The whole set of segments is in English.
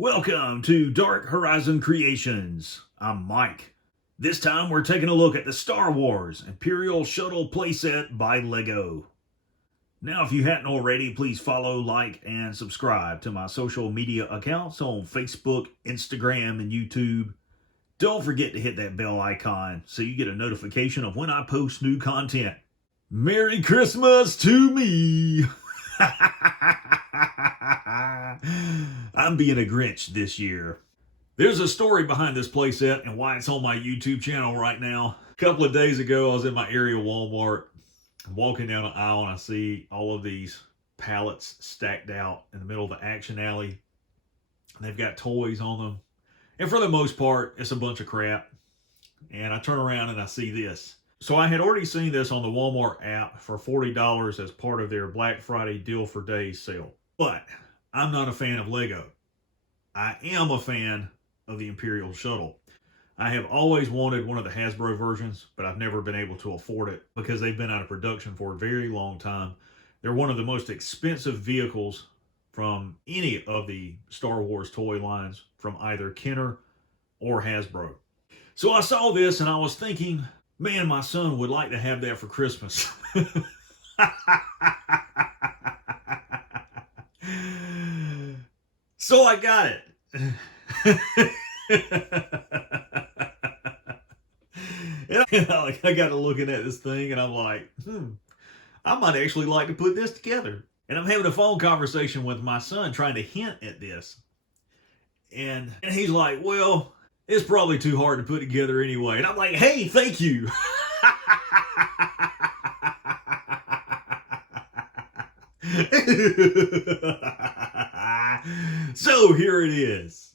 Welcome to Dark Horizon Creations. I'm Mike. This time we're taking a look at the Star Wars Imperial Shuttle playset by LEGO. Now, if you hadn't already, please follow, like, and subscribe to my social media accounts on Facebook, Instagram, and YouTube. Don't forget to hit that bell icon so you get a notification of when I post new content. Merry Christmas to me! I'm being a Grinch this year. There's a story behind this playset and why it's on my YouTube channel right now. A couple of days ago, I was in my area Walmart. I'm walking down an aisle and I see all of these pallets stacked out in the middle of the action alley. They've got toys on them. And for the most part, it's a bunch of crap. And I turn around and I see this. So I had already seen this on the Walmart app for $40 as part of their Black Friday Deal for Days sale. But I'm not a fan of LEGO. I am a fan of the Imperial Shuttle. I have always wanted one of the Hasbro versions, but I've never been able to afford it because they've been out of production for a very long time. They're one of the most expensive vehicles from any of the Star Wars toy lines from either Kenner or Hasbro. So I saw this and I was thinking, man, my son would like to have that for Christmas. So I got it. And I got to looking at this thing and I'm like, I might actually like to put this together. And I'm having a phone conversation with my son trying to hint at this. And he's like, well, it's probably too hard to put together anyway. And I'm like, hey, thank you. So here it is.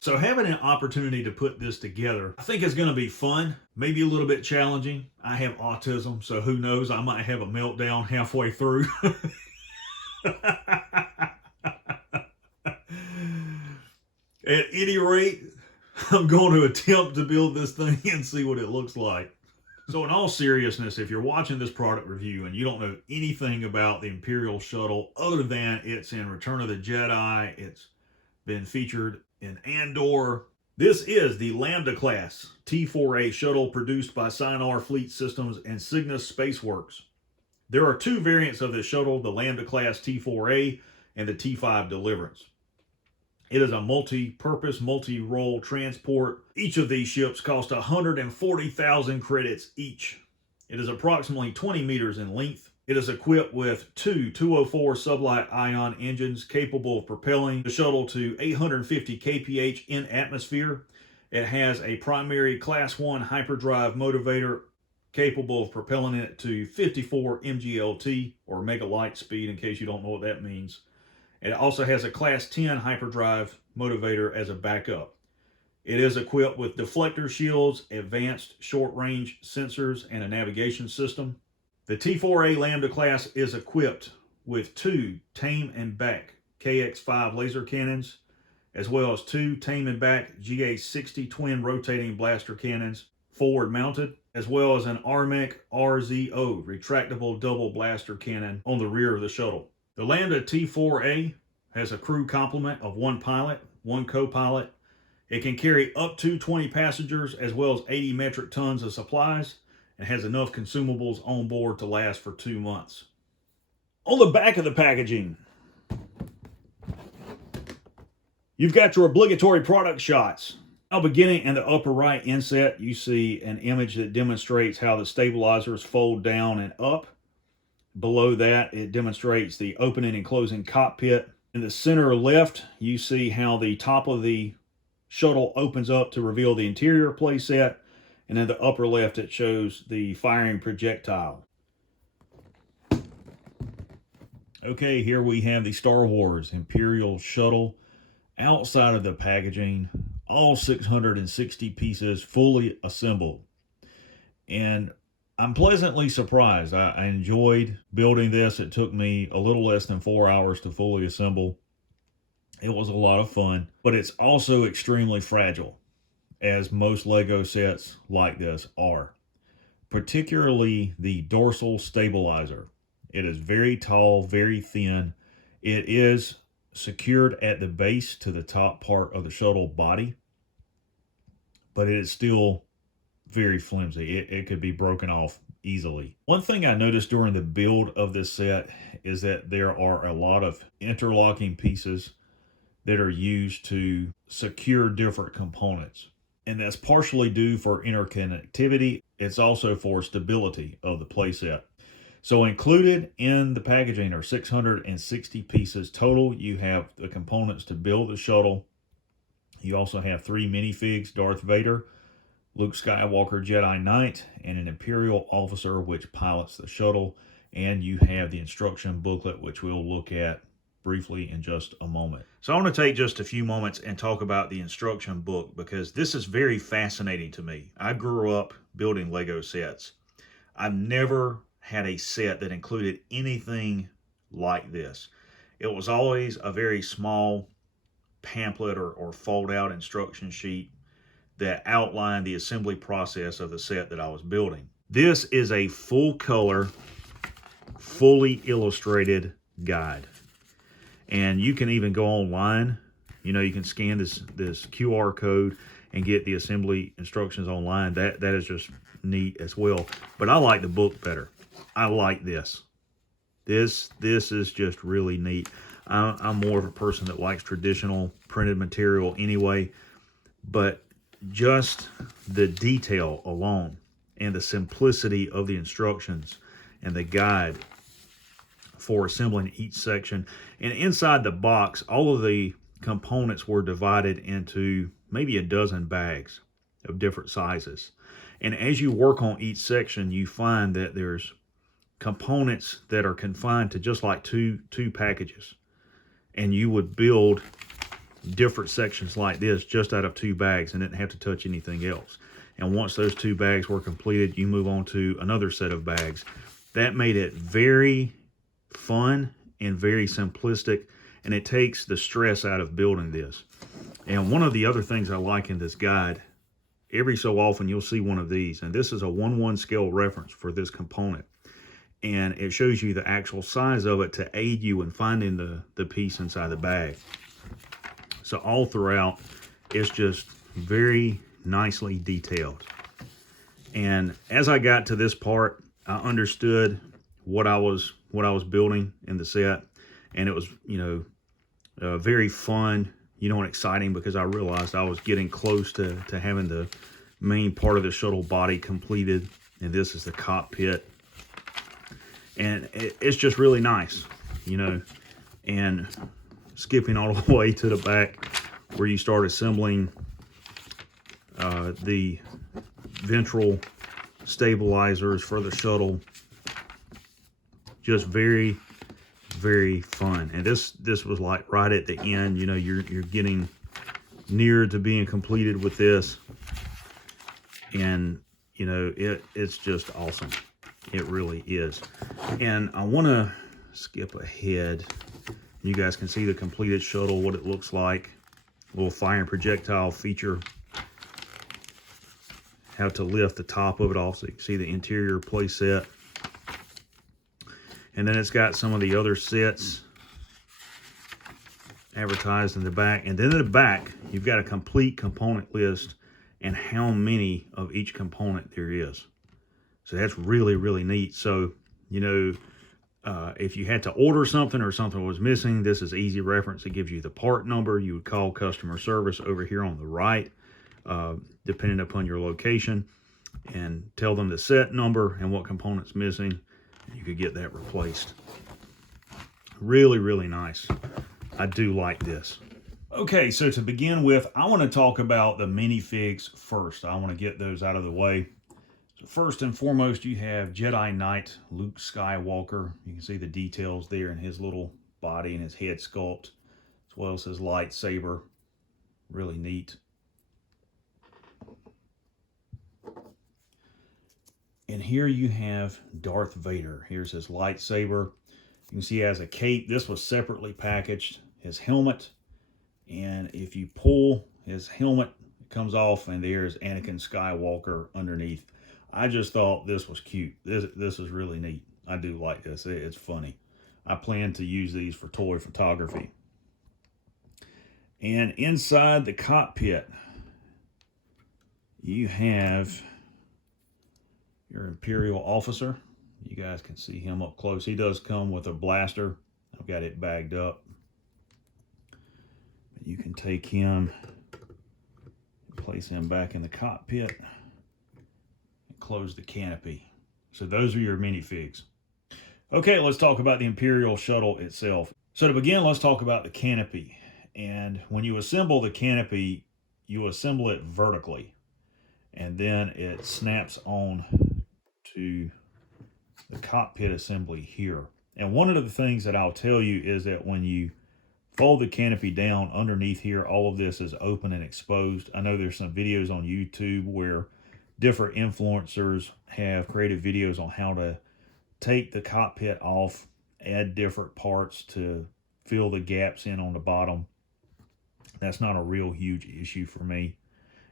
So having an opportunity to put this together, I think it's going to be fun, maybe a little bit challenging. I have autism, so who knows, I might have a meltdown halfway through. At any rate, I'm going to attempt to build this thing and see what it looks like. So in all seriousness, if you're watching this product review and you don't know anything about the Imperial Shuttle other than it's in Return of the Jedi, it's been featured in Andor, this is the Lambda class T4A shuttle produced by Sinar Fleet Systems and Cygnus Spaceworks. There are two variants of this shuttle, the Lambda class T4A and the T5 Deliverance. It is a multi-purpose, multi-role transport. Each of these ships cost 140,000 credits each. It is approximately 20 meters in length. It is equipped with two 204 sublight ion engines capable of propelling the shuttle to 850 kph in atmosphere. It has a primary Class 1 hyperdrive motivator capable of propelling it to 54 mglt, or mega light speed, in case you don't know what that means. It also has a Class 10 hyperdrive motivator as a backup. It is equipped with deflector shields, advanced short-range sensors, and a navigation system. The T4A Lambda class is equipped with two Tame and Back KX5 laser cannons, as well as two Tame and Back GA60 twin rotating blaster cannons, forward mounted, as well as an Armec RZO retractable double blaster cannon on the rear of the shuttle. The Lambda T4A has a crew complement of one pilot, one co-pilot. It can carry up to 20 passengers as well as 80 metric tons of supplies and has enough consumables on board to last for 2 months. On the back of the packaging, you've got your obligatory product shots. Now, beginning in the upper right inset, you see an image that demonstrates how the stabilizers fold down and up. Below that, it demonstrates the opening and closing cockpit. In the center left, you see how the top of the shuttle opens up to reveal the interior playset. And in the upper left, it shows the firing projectile. Okay, here we have the Star Wars Imperial Shuttle. Outside of the packaging, all 660 pieces fully assembled. And I'm pleasantly surprised. I enjoyed building this. It took me a little less than 4 hours to fully assemble. It was a lot of fun, but it's also extremely fragile, as most LEGO sets like this are. Particularly the dorsal stabilizer. It is very tall, very thin. It is secured at the base to the top part of the shuttle body, but it is still very flimsy. It could be broken off easily. One thing I noticed during the build of this set is that there are a lot of interlocking pieces that are used to secure different components. And that's partially due for interconnectivity. It's also for stability of the playset. So included in the packaging are 660 pieces total. You have the components to build the shuttle. You also have 3 minifigs, Darth Vader, Luke Skywalker Jedi Knight, and an Imperial officer which pilots the shuttle. And you have the instruction booklet, which we'll look at briefly in just a moment. So I want to take just a few moments and talk about the instruction book, because this is very fascinating to me. I grew up building Lego sets. I've never had a set that included anything like this. It was always a very small pamphlet or fold out instruction sheet that outlined the assembly process of the set that I was building. This is a full color, fully illustrated guide. And you can even go online. You know, you can scan this QR code and get the assembly instructions online. That is just neat as well. But I like the book better. I like this. This is just really neat. I'm more of a person that likes traditional printed material anyway. But just the detail alone and the simplicity of the instructions and the guide for assembling each section. And inside the box, all of the components were divided into maybe a dozen bags of different sizes. And as you work on each section, you find that there's components that are confined to just like two packages. And you would build different sections like this just out of 2 bags and didn't have to touch anything else. And once those 2 bags were completed, you move on to another set of bags. That made it very fun and very simplistic, and it takes the stress out of building this. And one of the other things I like in this guide, every so often you'll see one of these, and this is a 1:1 scale reference for this component. And it shows you the actual size of it to aid you in finding the piece inside the bag. So all throughout, it's just very nicely detailed. And as I got to this part, I understood what I was building in the set, and it was, very fun, and exciting, because I realized I was getting close to having the main part of the shuttle body completed, and this is the cockpit, and it's just really nice, and skipping all the way to the back where you start assembling the ventral stabilizers for the shuttle. Just very, very fun. And this was like right at the end. You're getting near to being completed with this, and it's just awesome. It really is. And I want to skip ahead. You guys can see the completed shuttle, what it looks like. Little fire and projectile feature. How to lift the top of it off so you can see the interior play set. And then it's got some of the other sets advertised in the back. And then in the back, you've got a complete component list and how many of each component there is. So that's really, really neat. So, if you had to order something or something was missing, this is easy reference. It gives you the part number. You would call customer service over here on the right, depending upon your location, and tell them the set number and what component's missing. You could get that replaced. Really, really nice. I do like this. Okay, so to begin with, I want to talk about the minifigs first. I want to get those out of the way. So first and foremost, you have Jedi Knight Luke Skywalker. You can see the details there in his little body and his head sculpt, as well as his lightsaber. Really neat. And here you have Darth Vader. Here's his lightsaber. You can see he has a cape. This was separately packaged. His helmet. And if you pull his helmet, it comes off, and there's Anakin Skywalker underneath. I just thought this was cute. This is really neat. I do like this. It's funny. I plan to use these for toy photography. And inside the cockpit, you have your Imperial officer. You guys can see him up close. He does come with a blaster. I've got it bagged up. But you can take him and place him back in the cockpit and close the canopy. So those are your minifigs. Okay, let's talk about the Imperial Shuttle itself. So to begin, let's talk about the canopy. And when you assemble the canopy, you assemble it vertically. And then it snaps on to the cockpit assembly here. And one of the things that I'll tell you is that when you fold the canopy down underneath here, all of this is open and exposed. I know there's some videos on YouTube where different influencers have created videos on how to take the cockpit off, add different parts to fill the gaps in on the bottom. That's not a real huge issue for me.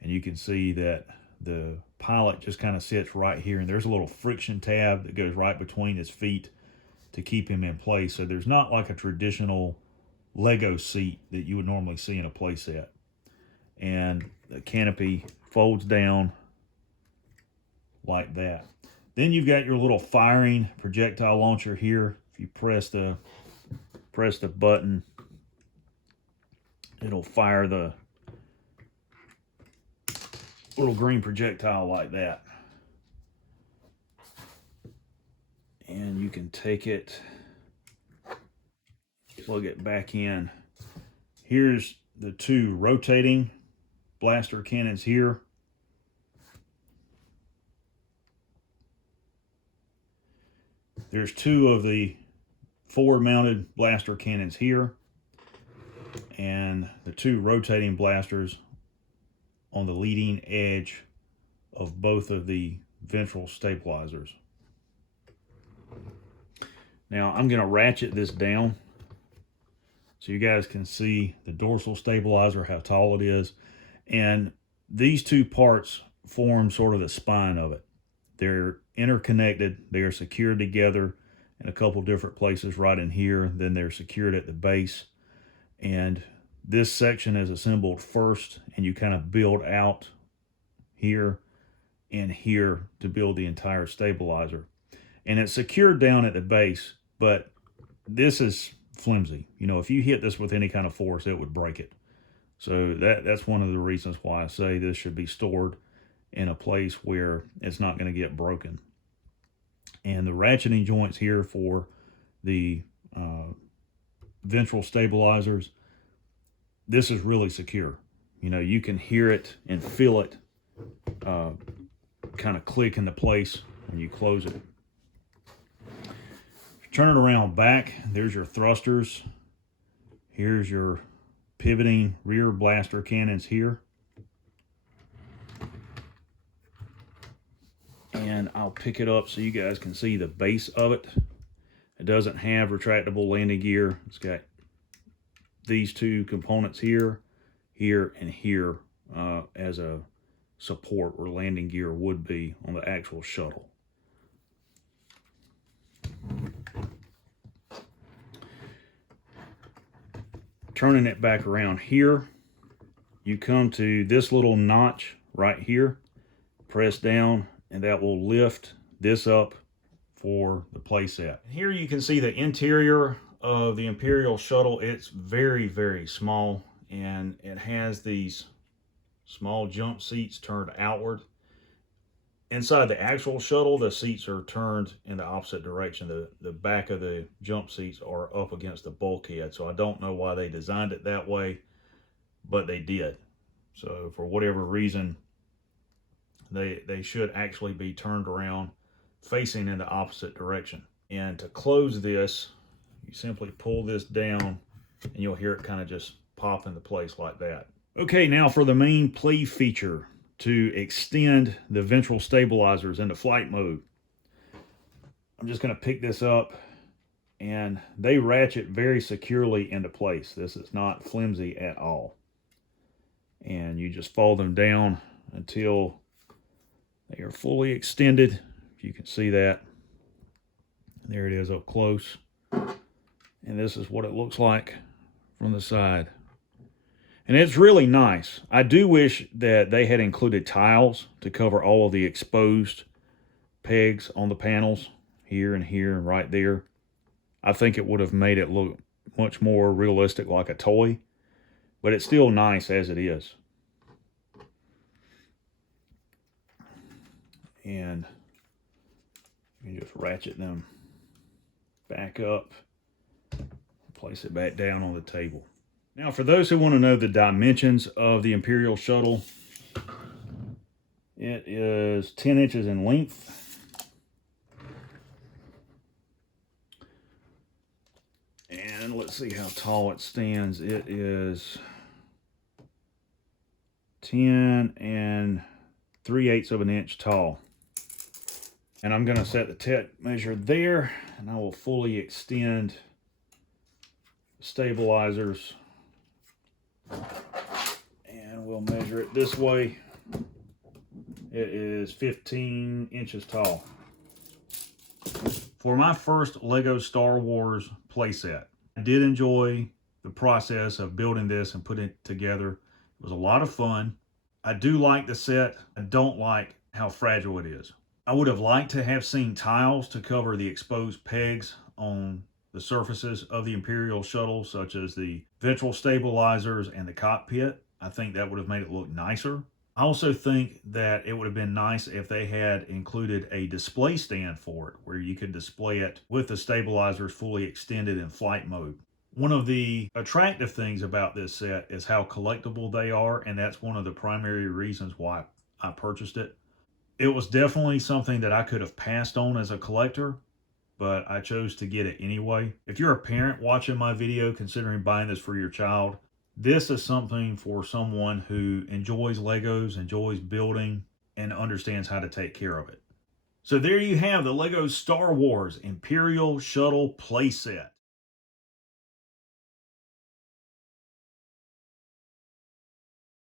And you can see that the pilot just kind of sits right here, and there's a little friction tab that goes right between his feet to keep him in place. So there's not like a traditional Lego seat that you would normally see in a playset. And the canopy folds down like that. Then you've got your little firing projectile launcher here. If you press the button, it'll fire the little green projectile like that. And you can take it, plug it back in. Here's the two rotating blaster cannons here. There's two of the forward-mounted blaster cannons here, and the two rotating blasters on the leading edge of both of the ventral stabilizers. Now I'm going to ratchet this down so you guys can see the dorsal stabilizer, how tall it is. And these two parts form sort of the spine of it. They're interconnected. They are secured together in a couple different places right in here. Then they're secured at the base. And this section is assembled first, and you kind of build out here and here to build the entire stabilizer. And it's secured down at the base, but this is flimsy. You know, if you hit this with any kind of force, it would break it. So that's one of the reasons why I say this should be stored in a place where it's not going to get broken. And the ratcheting joints here for the ventral stabilizers, this is really secure. You know, you can hear it and feel it kind of click into place when you close it. Turn it around back, there's your thrusters. Here's your pivoting rear blaster cannons here. And I'll pick it up so you guys can see the base of it. It doesn't have retractable landing gear. It's got these two components here, here, and here as a support where landing gear would be on the actual shuttle. Turning it back around here, you come to this little notch right here. Press down, and that will lift this up for the playset. Here you can see the interior of the Imperial Shuttle. It's very, very small, and it has these small jump seats turned outward. Inside the actual shuttle, the seats are turned in the opposite direction. The back of the jump seats are up against the bulkhead, so I don't know why they designed it that way, but they did. So for whatever reason, they should actually be turned around facing in the opposite direction. And to close this, you simply pull this down and you'll hear it kind of just pop into place like that. Okay, now for the main play feature, to extend the ventral stabilizers into flight mode. I'm just going to pick this up, and they ratchet very securely into place. This is not flimsy at all. And you just fold them down until they are fully extended. If you can see that. There it is up close. And this is what it looks like from the side. And it's really nice. I do wish that they had included tiles to cover all of the exposed pegs on the panels here and right there. I think it would have made it look much more realistic, like a toy, but it's still nice as it is. And you just ratchet them back up, place it back down on the table. Now, for those who want to know the dimensions of the Imperial Shuttle, it is 10 inches in length. And let's see how tall it stands. It is 10 3/8 of an inch tall. And I'm going to set the tape measure there, and I will fully extend stabilizers. And we'll measure it this way. It is 15 inches tall. For my first Lego Star Wars playset, I did enjoy the process of building this and putting it together. It was a lot of fun. I do like the set. I don't like how fragile it is. I would have liked to have seen tiles to cover the exposed pegs on the surfaces of the Imperial Shuttle, such as the ventral stabilizers and the cockpit. I think that would have made it look nicer. I also think that it would have been nice if they had included a display stand for it, where you could display it with the stabilizers fully extended in flight mode. One of the attractive things about this set is how collectible they are, and that's one of the primary reasons why I purchased it. It was definitely something that I could have passed on as a collector, but I chose to get it anyway. If you're a parent watching my video considering buying this for your child, this is something for someone who enjoys Legos, enjoys building, and understands how to take care of it. So there you have the Lego Star Wars Imperial Shuttle playset.